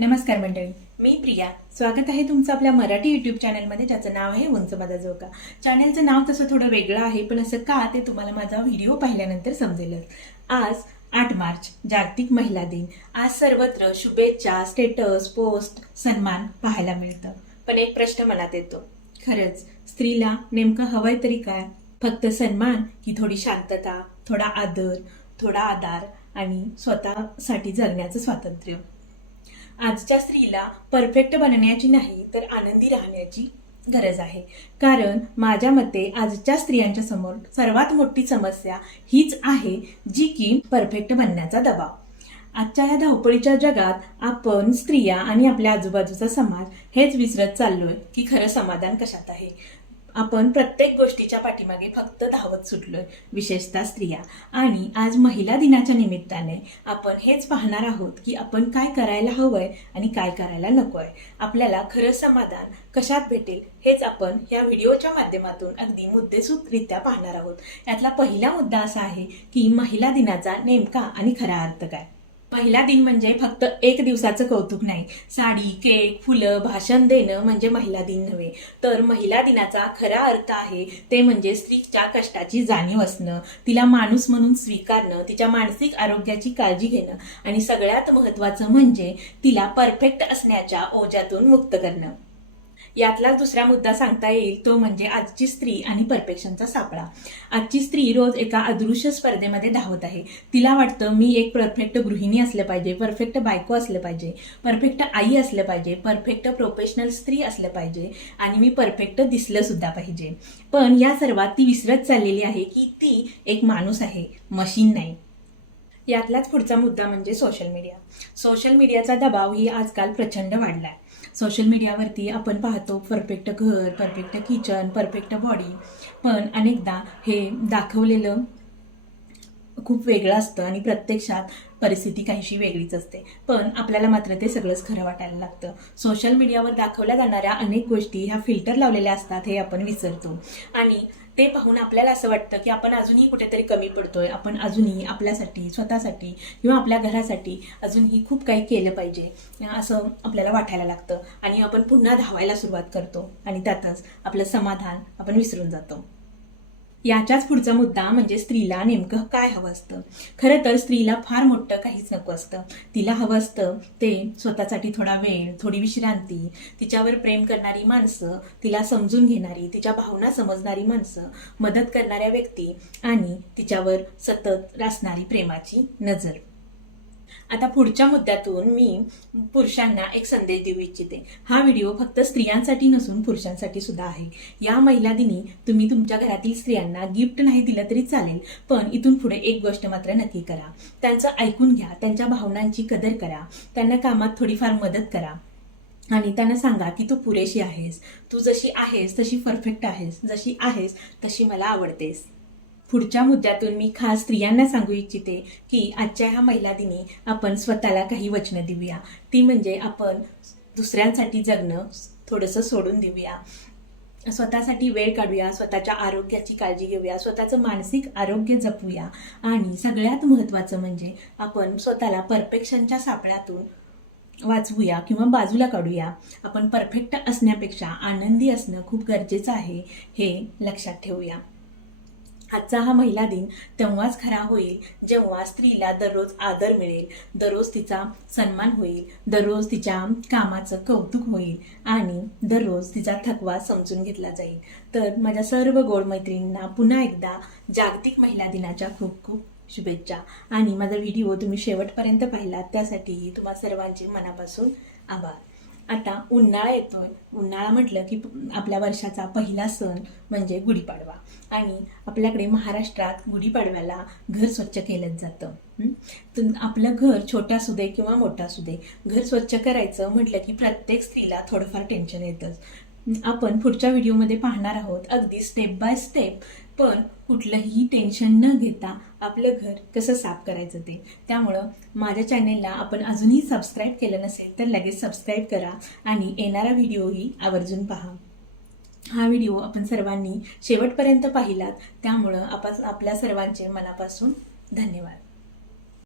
नमस्कार मंडळी, मी प्रिया. स्वागत आहे तुमचं आपल्या मराठी युट्यूब चॅनलमध्ये, ज्याचं नाव आहे उंच माझा झोका. चॅनलचं नाव तसं थोडं वेगळं आहे, पण असं का ते तुम्हाला माझा व्हिडिओ पाहिल्यानंतर समजेलच. आज 8 मार्च, जागतिक महिला दिन. आज सर्वत्र शुभेच्छा, स्टेटस, पोस्ट, सन्मान पाहायला मिळतं. पण एक प्रश्न मनात येतो, खरंच स्त्रीला नेमकं हवंय तरी काय? फक्त सन्मान की थोडी शांतता, थोडा आदर, थोडा आधार आणि स्वतःसाठी जगण्याचं स्वातंत्र्य? आजच्या स्त्रीला परफेक्ट बनण्याची नाही तर आनंदी राहण्याची गरज आहे. कारण माझ्या मते आजच्या स्त्रियांच्या समोर सर्वात मोठी समस्या हीच आहे, जी की परफेक्ट बनण्याचा दबाव. आजच्या ह्या धावपळीच्या जगात आपण स्त्रिया आणि आपल्या आजूबाजूचा समाज हेच विसरत चाललोय की खरं समाधान कशात आहे. आपण प्रत्येक गोष्टीच्या पाठीमागे फक्त धावत सुटलोय, विशेषतः स्त्रिया. आणि आज महिला दिनाच्या निमित्ताने आपण हेच पाहणार आहोत की आपण काय करायला हवंय आणि काय करायला नकोय. आपल्याला खरं समाधान कशात भेटेल हेच आपण या व्हिडिओच्या माध्यमातून अगदी मुद्देसूदरित्या पाहणार आहोत. यातला पहिला मुद्दा असा आहे की महिला दिनाचा नेमका आणि खरा अर्थ काय. महिला दिन म्हणजे फक्त एक दिवसाचं कौतुक नाही. साडी, केक, फुलं, भाषण देणं म्हणजे महिला दिन नव्हे, तर महिला दिनाचा खरा अर्थ आहे ते म्हणजे स्त्रीच्या कष्टाची जाणीव असणं, तिला माणूस म्हणून स्वीकारणं, तिच्या मानसिक आरोग्याची काळजी घेणं आणि सगळ्यात महत्त्वाचं म्हणजे तिला परफेक्ट असण्याच्या ओझ्यातून मुक्त करणं. यातला दुसरा मुद्दा सांगता येईल तो म्हणजे आजची स्त्री आणि परफेक्शनचा सापळा. आजची स्त्री रोज एका अदृश्य स्पर्धेमध्ये धावत आहे. तिला वाटतं मी एक परफेक्ट गृहिणी असलं पाहिजे, परफेक्ट बायको असलं पाहिजे, परफेक्ट आई असलं पाहिजे, परफेक्ट प्रोफेशनल स्त्री असलं पाहिजे आणि मी परफेक्ट दिसलं सुद्धा पाहिजे. पण या सर्वात ती विसरत चाललेली आहे की ती एक माणूस आहे, मशीन नाही. यातलाच पुढचा मुद्दा म्हणजे सोशल मीडिया. सोशल मीडियाचा दबाव ही आजकाल प्रचंड वाढलाय. सोशल मीडियावरती आपण पाहतो परफेक्ट घर, परफेक्ट किचन, परफेक्ट बॉडी, पण अनेकदा हे दाखवलेलं खूप वेगळं असतं आणि प्रत्यक्षात परिस्थिती काहीशी वेगळीच असते. पण आपल्याला मात्र ते सगळंच खरं वाटायला लागतं. सोशल मीडियावर दाखवल्या जाणाऱ्या अनेक गोष्टी ह्या फिल्टर लावलेल्या असतात हे आपण विसरतो आणि ते पाहून आपल्याला असं वाटतं की आपण अजूनही कुठेतरी कमी पडतोय, आपण अजूनही आपल्यासाठी, स्वतःसाठी किंवा आपल्या घरासाठी अजूनही खूप काही केलं पाहिजे असं आपल्याला वाटायला लागतं आणि आपण पुन्हा धावायला सुरुवात करतो आणि त्यातच आपलं समाधान आपण विसरून जातो. याच्याच पुढचा मुद्दा म्हणजे स्त्रीला नेमकं काय हवं असतं. खरं तर स्त्रीला फार मोठं काहीच नको असतं. तिला हवं असतं ते स्वतःसाठी थोडा वेळ, थोडी विश्रांती, तिच्यावर प्रेम करणारी माणसं, तिला समजून घेणारी, तिच्या भावना समजणारी माणसं, मदत करणाऱ्या व्यक्ती आणि तिच्यावर सतत असणारी प्रेमाची नजर. आता पुढच्या मुद्द्यातून मी पुरुषांना एक संदेश देऊ इच्छिते. हा व्हिडिओ फक्त स्त्रियांसाठी नसून पुरुषांसाठी सुद्धा आहे. या महिला दिनी तुम्ही तुमच्या घरातील स्त्रियांना गिफ्ट नाही दिलं तरी चालेल, पण इथून पुढे एक गोष्ट मात्र नक्की करा. त्यांचं ऐकून घ्या, त्यांच्या भावनांची कदर करा, त्यांना कामात थोडीफार मदत करा आणि त्यांना सांगा की तू पुरेशी आहेस, तू जशी आहेस तशी परफेक्ट आहेस, जशी आहेस तशी मला आवडतेस. पुढच्या मुद्द्यातून मी खास स्त्रियांना सांगू इच्छिते की आजच्या ह्या महिला दिनी आपण स्वतःला काही वचनं देऊया. ती म्हणजे आपण दुसऱ्यांसाठी जगणं थोडंसं सोडून देऊया, स्वतःसाठी वेळ काढूया, स्वतःच्या आरोग्याची काळजी घेऊया, स्वतःचं मानसिक आरोग्य जपूया आणि सगळ्यात महत्त्वाचं म्हणजे आपण स्वतःला परफेक्शनच्या सापळ्यातून वाचवूया किंवा बाजूला काढूया. आपण परफेक्ट असण्यापेक्षा आनंदी असणं खूप गरजेचं आहे हे लक्षात ठेवूया. आजचा हा महिला दिन तेव्हाच खरा होईल जेव्हा स्त्रीला दररोज आदर मिळेल, दररोज तिचा सन्मान होईल, दररोज तिच्या कामाचं कौतुक होईल आणि दररोज तिचा थकवा समजून घेतला जाईल. तर माझ्या सर्व गोड मैत्रिणींना पुन्हा एकदा जागतिक महिला दिनाच्या खूप खूप शुभेच्छा. आणि माझा व्हिडिओ तुम्ही शेवटपर्यंत पाहिलात त्यासाठी तुम्हा सर्वांचे मनापासून आभार. आता उन्हाळा येतोय. उन्हाळा म्हटलं की आपल्या वर्षाचा पहिला सण म्हणजे गुढीपाडवा आणि आपल्याकडे महाराष्ट्रात गुढीपाडव्याला घर स्वच्छ केलंच जातं. तर आपलं घर छोटं असू दे किंवा मोठं असू दे, घर स्वच्छ करायचं म्हटलं की प्रत्येक स्त्रीला थोडंफार टेन्शन येतंच. आपण पुढच्या व्हिडिओमध्ये पाहणार आहोत अगदी स्टेप बाय स्टेप, पण कुठलंही टेन्शन न घेता आपलं घर कसं साफ करायचं ते. त्यामुळं माझ्या चॅनेलला आपण अजूनही सबस्क्राईब केलं नसेल तर लगेच सबस्क्राईब करा आणि येणारा व्हिडिओही आवर्जून पहा. हा व्हिडिओ आपण सर्वांनी शेवटपर्यंत पाहिलात त्यामुळं आपल्या सर्वांचे मनापासून धन्यवाद.